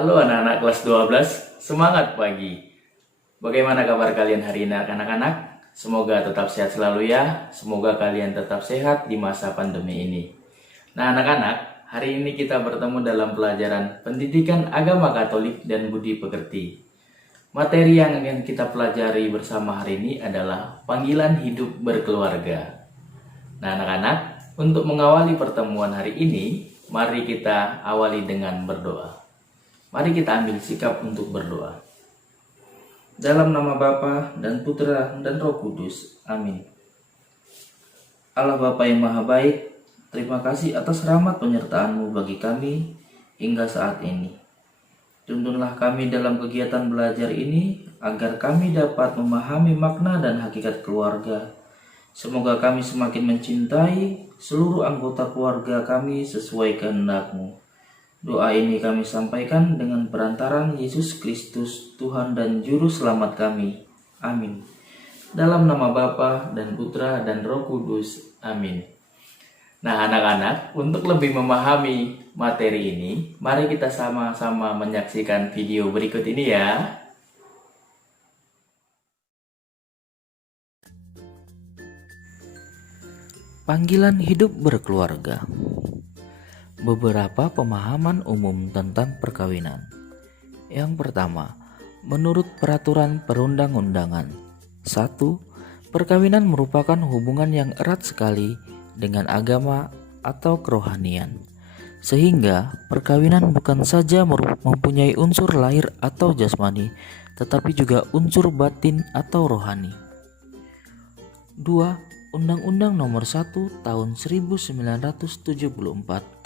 Halo anak-anak kelas 12, semangat pagi. Bagaimana kabar kalian hari ini anak-anak? Semoga tetap sehat selalu ya. Semoga kalian tetap sehat di masa pandemi ini. Nah anak-anak, hari ini kita bertemu dalam pelajaran Pendidikan Agama Katolik dan Budi Pekerti. Materi yang akan kita pelajari bersama hari ini adalah panggilan hidup berkeluarga. Nah anak-anak, untuk mengawali pertemuan hari ini, mari kita awali dengan berdoa. Mari kita ambil sikap untuk berdoa. Dalam nama Bapa dan Putra dan Roh Kudus. Amin. Allah Bapa yang Maha Baik, terima kasih atas rahmat penyertaan-Mu bagi kami hingga saat ini. Tuntunlah kami dalam kegiatan belajar ini agar kami dapat memahami makna dan hakikat keluarga. Semoga kami semakin mencintai seluruh anggota keluarga kami sesuai kehendak-Mu. Doa ini kami sampaikan dengan perantaraan Yesus Kristus, Tuhan dan Juru Selamat kami. Amin. Dalam nama Bapa dan Putra dan Roh Kudus. Amin. Nah anak-anak, untuk lebih memahami materi ini, mari kita sama-sama menyaksikan video berikut ini ya. Panggilan hidup berkeluarga. Beberapa pemahaman umum tentang perkawinan. Yang pertama, menurut peraturan perundang-undangan. 1. Perkawinan merupakan hubungan yang erat sekali dengan agama atau kerohanian. Sehingga perkawinan bukan saja mempunyai unsur lahir atau jasmani, tetapi juga unsur batin atau rohani. 2. Undang-Undang Nomor 1 Tahun 1974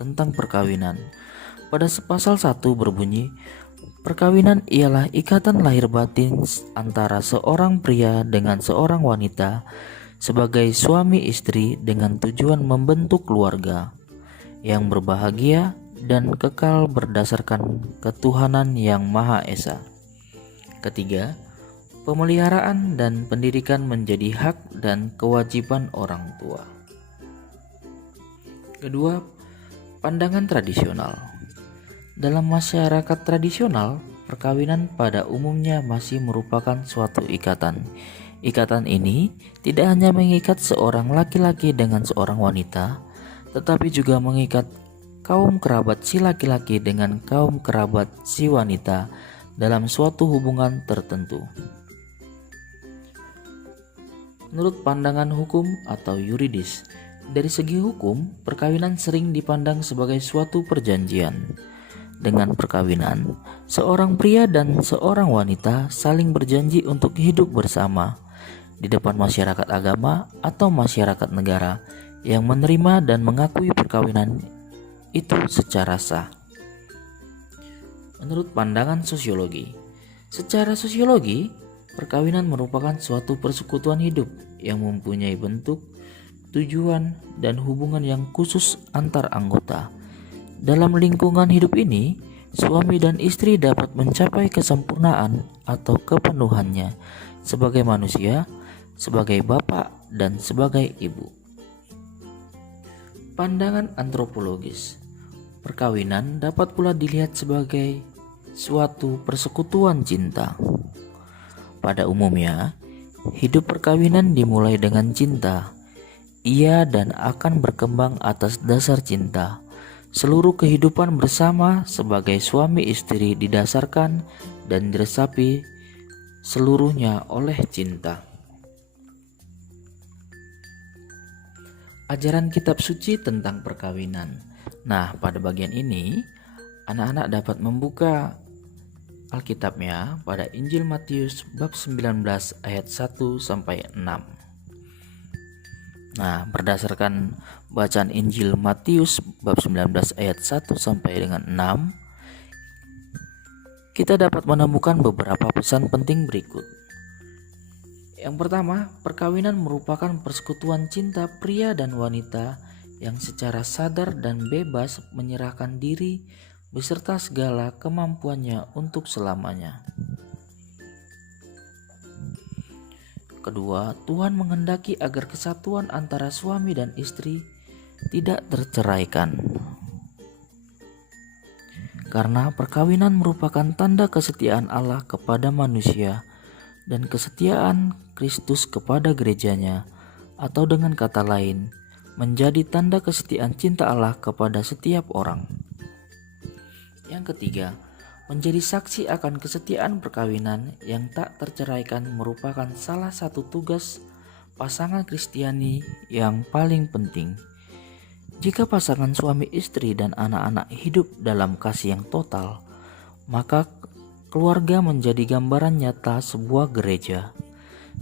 tentang perkawinan. Pada pasal 1 berbunyi, perkawinan ialah ikatan lahir batin antara seorang pria dengan seorang wanita sebagai suami istri dengan tujuan membentuk keluarga yang berbahagia dan kekal berdasarkan ketuhanan yang Maha Esa. Ketiga, pemeliharaan dan pendidikan menjadi hak dan kewajiban orang tua. Kedua, pandangan tradisional. Dalam masyarakat tradisional, perkawinan pada umumnya masih merupakan suatu ikatan. Ikatan ini tidak hanya mengikat seorang laki-laki dengan seorang wanita, tetapi juga mengikat kaum kerabat si laki-laki dengan kaum kerabat si wanita dalam suatu hubungan tertentu. Menurut pandangan hukum atau yuridis, dari segi hukum, perkawinan sering dipandang sebagai suatu perjanjian. Dengan perkawinan, seorang pria dan seorang wanita saling berjanji untuk hidup bersama di depan masyarakat agama atau masyarakat negara yang menerima dan mengakui perkawinan itu secara sah. Menurut pandangan sosiologi, secara sosiologi, perkawinan merupakan suatu persekutuan hidup yang mempunyai bentuk, tujuan, dan hubungan yang khusus antar anggota. Dalam lingkungan hidup ini, suami dan istri dapat mencapai kesempurnaan atau kepenuhannya sebagai manusia, sebagai bapak, dan sebagai ibu. Pandangan antropologis. Perkawinan dapat pula dilihat sebagai suatu persekutuan cinta. Pada umumnya, hidup perkawinan dimulai dengan cinta. Ia dan akan berkembang atas dasar cinta. Seluruh kehidupan bersama sebagai suami istri didasarkan dan diresapi seluruhnya oleh cinta. Ajaran kitab suci tentang perkawinan. Nah, pada bagian ini, anak-anak dapat membuka Alkitabnya pada Injil Matius bab 19 ayat 1 sampai 6. Nah, berdasarkan bacaan Injil Matius bab 19 ayat 1 sampai dengan 6, kita dapat menemukan beberapa pesan penting berikut. Yang pertama, perkawinan merupakan persekutuan cinta pria dan wanita yang secara sadar dan bebas menyerahkan diri beserta segala kemampuannya untuk selamanya. Kedua, Tuhan menghendaki agar kesatuan antara suami dan istri tidak terceraikan. karena perkawinan merupakan tanda kesetiaan Allah kepada manusia dan kesetiaan Kristus kepada gerejanya, atau dengan kata lain, menjadi tanda kesetiaan cinta Allah kepada setiap orang. Yang ketiga, menjadi saksi akan kesetiaan perkawinan yang tak terceraikan merupakan salah satu tugas pasangan Kristiani yang paling penting. Jika pasangan suami istri dan anak-anak hidup dalam kasih yang total, maka keluarga menjadi gambaran nyata sebuah gereja.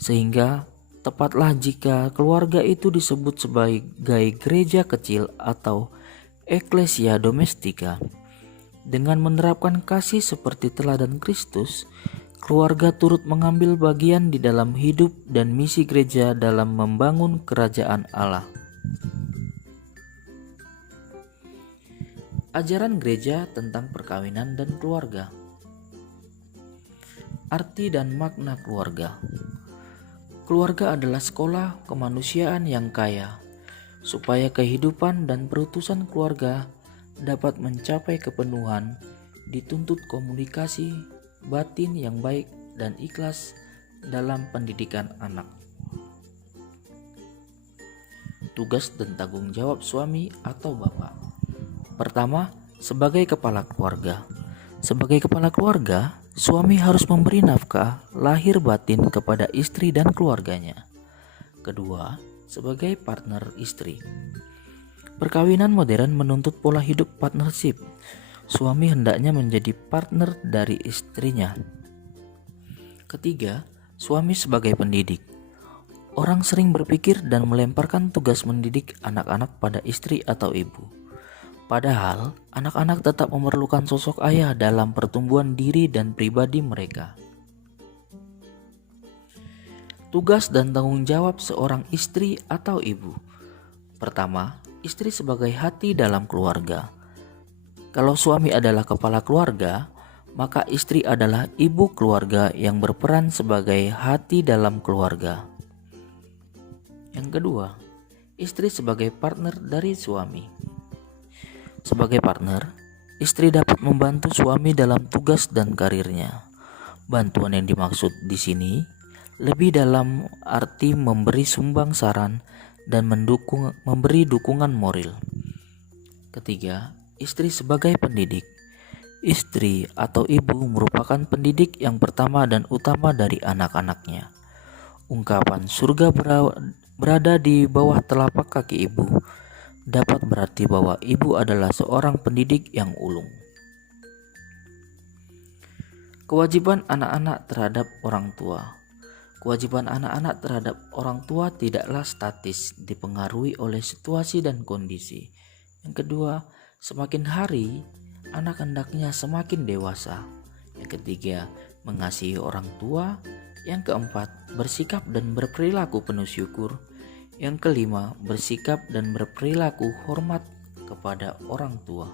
Sehingga tepatlah jika keluarga itu disebut sebagai gereja kecil atau eklesia domestika. Dengan menerapkan kasih seperti teladan Kristus, keluarga turut mengambil bagian di dalam hidup dan misi gereja dalam membangun kerajaan Allah. Ajaran gereja tentang perkawinan dan keluarga. Arti dan makna keluarga. Keluarga adalah sekolah kemanusiaan yang kaya, supaya kehidupan dan perutusan keluarga dapat mencapai kepenuhan, dituntut komunikasi batin yang baik dan ikhlas dalam pendidikan anak. Tugas dan tanggung jawab suami atau bapak. Pertama, sebagai kepala keluarga. Sebagai kepala keluarga, suami harus memberi nafkah lahir batin kepada istri dan keluarganya. Kedua, sebagai partner istri. Perkawinan modern menuntut pola hidup partnership. Suami hendaknya menjadi partner dari istrinya. Ketiga, suami sebagai pendidik. Orang sering berpikir dan melemparkan tugas mendidik anak-anak pada istri atau ibu. Padahal, anak-anak tetap memerlukan sosok ayah dalam pertumbuhan diri dan pribadi mereka. Tugas dan tanggung jawab seorang istri atau ibu. Pertama, istri sebagai hati dalam keluarga. Kalau suami adalah kepala keluarga, maka istri adalah ibu keluarga yang berperan sebagai hati dalam keluarga. Yang kedua, istri sebagai partner dari suami. Sebagai partner, istri dapat membantu suami dalam tugas dan karirnya. Bantuan yang dimaksud di sini lebih dalam arti memberi sumbang saran dan memberi dukungan moral. Ketiga, istri sebagai pendidik. Istri atau ibu merupakan pendidik yang pertama dan utama dari anak-anaknya. Ungkapan surga berada di bawah telapak kaki ibu dapat berarti bahwa ibu adalah seorang pendidik yang ulung. Kewajiban anak-anak terhadap orang tua. Kewajiban anak-anak terhadap orang tua tidaklah statis, dipengaruhi oleh situasi dan kondisi. Yang kedua, semakin hari anak hendaknya semakin dewasa. Yang ketiga, mengasihi orang tua. Yang keempat, bersikap dan berperilaku penuh syukur. Yang kelima, bersikap dan berperilaku hormat kepada orang tua.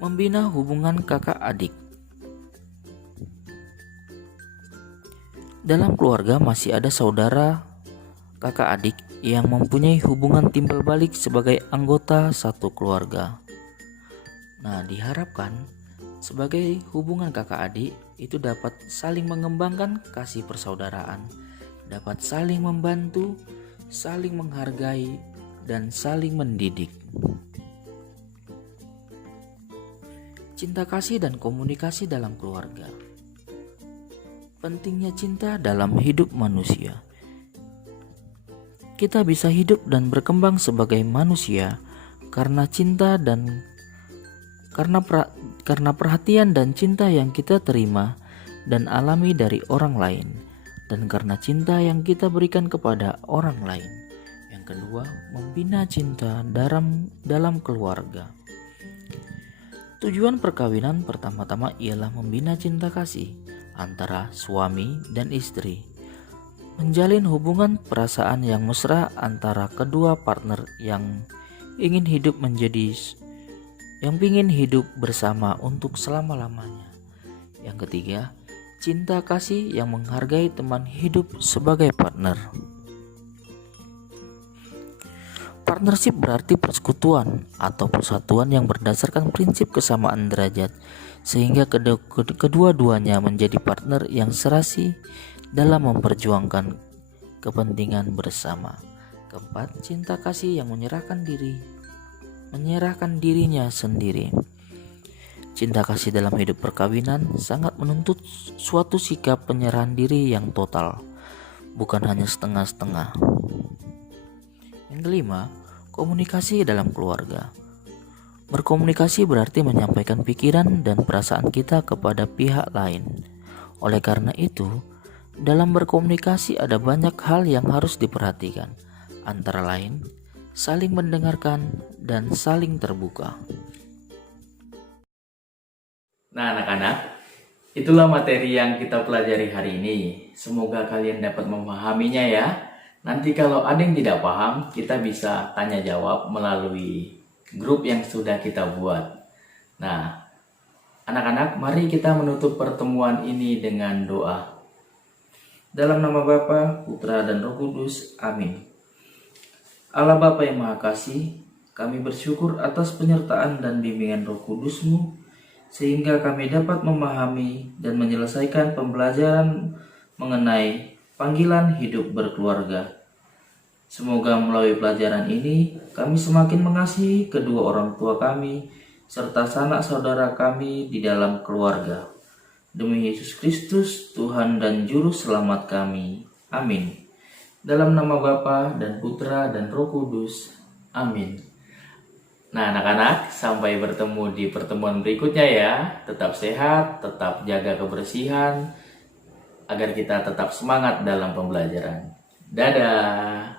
Membina hubungan kakak adik. Dalam keluarga masih ada saudara kakak adik yang mempunyai hubungan timbal balik sebagai anggota satu keluarga. Nah, diharapkan sebagai hubungan kakak adik itu dapat saling mengembangkan kasih persaudaraan, dapat saling membantu, saling menghargai, dan saling mendidik. Cinta kasih dan komunikasi dalam keluarga. Pentingnya cinta dalam hidup manusia. Kita bisa hidup dan berkembang sebagai manusia karena cinta dan karena perhatian dan cinta yang kita terima dan alami dari orang lain, dan karena cinta yang kita berikan kepada orang lain. Yang kedua, membina cinta dalam keluarga. Tujuan perkawinan pertama-tama ialah membina cinta kasih antara suami dan istri, menjalin hubungan perasaan yang mesra antara kedua partner yang ingin hidup bersama untuk selama-lamanya. Yang ketiga, cinta kasih yang menghargai teman hidup sebagai partner. Partnership berarti persekutuan atau persatuan yang berdasarkan prinsip kesamaan derajat, sehingga kedua-duanya menjadi partner yang serasi dalam memperjuangkan kepentingan bersama. Keempat, cinta kasih yang menyerahkan dirinya sendiri. Cinta kasih dalam hidup perkawinan sangat menuntut suatu sikap penyerahan diri yang total, bukan hanya setengah-setengah. Yang kelima, komunikasi dalam keluarga. Berkomunikasi berarti menyampaikan pikiran dan perasaan kita kepada pihak lain. Oleh karena itu, dalam berkomunikasi ada banyak hal yang harus diperhatikan, antara lain saling mendengarkan dan saling terbuka. Nah, anak-anak, itulah materi yang kita pelajari hari ini. Semoga kalian dapat memahaminya ya. Nanti kalau ada yang tidak paham, kita bisa tanya jawab melalui grup yang sudah kita buat. Nah, anak-anak, mari kita menutup pertemuan ini dengan doa. Dalam nama Bapa, Putra, dan Roh Kudus. Amin. Allah Bapa yang Maha Kasih, kami bersyukur atas penyertaan dan bimbingan Roh Kudus-Mu, sehingga kami dapat memahami dan menyelesaikan pembelajaran mengenai panggilan hidup berkeluarga. Semoga melalui pelajaran ini, kami semakin mengasihi kedua orang tua kami, serta sanak saudara kami di dalam keluarga. Demi Yesus Kristus, Tuhan dan Juru Selamat kami. Amin. Dalam nama Bapa dan Putra dan Roh Kudus. Amin. Nah, anak-anak, sampai bertemu di pertemuan berikutnya ya. Tetap sehat, tetap jaga kebersihan, agar kita tetap semangat dalam pembelajaran. Dadah.